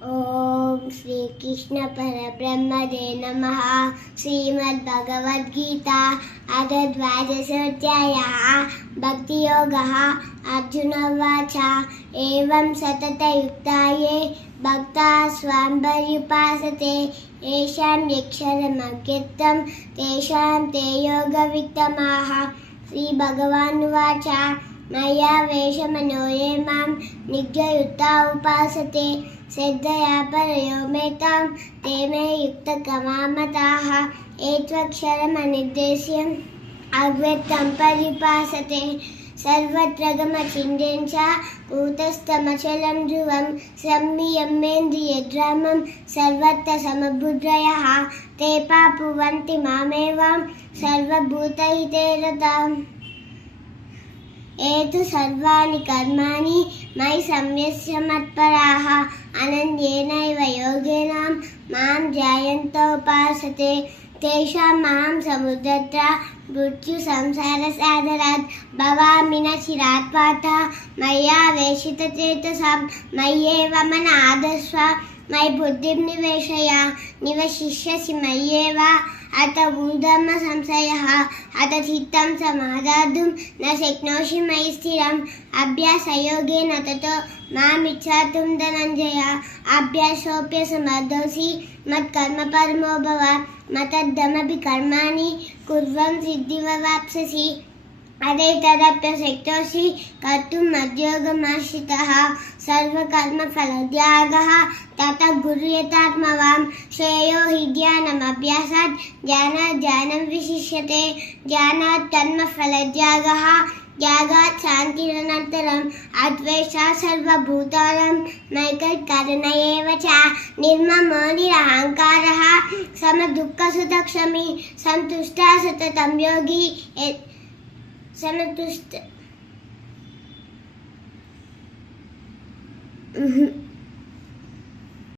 ओम श्री कृष्ण परब्रह्मणे नमः। श्रीमद्भगवद्गीता अथ द्वादशोऽध्यायः भक्तियोगः। अर्जुन उवाच एवं सततयुक्ताये भक्ताः स्वां पर्युपासते येषां यक्षरमव्यक्तं तेषां ते योगवित्तमाः। श्रीभगवानुवाच मया वेशमनो ये मां नित्ययुक्ता उपासते श्रद्धया परयो मे तां ते मे युक्ततमा मताः। एत्वक्षरमनिर्देश्यम् अव्यक्तं पर्युपासते सर्वत्र गमचिन्त्यं च कूटस्थमचलं ध्रुवं सम्यमेन्द्रियग्रामं सर्वत्र समबुद्धयः ते प्राप्नुवन्ति मामेव सर्वभूतहिते रताम्। एतु सर्वाणि कर्माणि मयि सम्यस्य मत्पराः अनन्येनैव योगेन मां ध्यायन्तोपासते तेषां मां समुद्रत्र मृत्युसंसारसागरात् भवामि न चिरात् पार्थ। मया वेशितचेतसां मय्येव मन आदस्व मयि बुद्धिं निवशिष्यसि मय्येव अत ऊर्ध्वं संशयः अत चित्तं समादातुं न शक्नोषि मयि स्थिरम्। अभ्यासयोगेन ततो मामिच्छातुं धनञ्जय अभ्यासोऽप्यसमर्थोऽसि मत्कर्म परमो भव मत्तदमपि कर्माणि कुर्वन् सिद्धिमवाप्स्यसि। अदैतदप्यशक्तोऽसि कर्तुं मद्योगमाश्रितः सर्वकर्मफलत्यागः ततः गुरुयतात्मवान्। श्रेयो हि ज्ञानमभ्यासात् ज्ञानात् ज्ञानं विशिष्यते ज्ञानात् कर्मफलत्यागः त्यागात् शान्तिरनन्तरम्। अद्वेषः सर्वभूतानां नैककरण एव च निर्ममो निरहङ्कारः समदुःखसुखक्षमी सन्तुष्टः सततं योगी समतुष्ट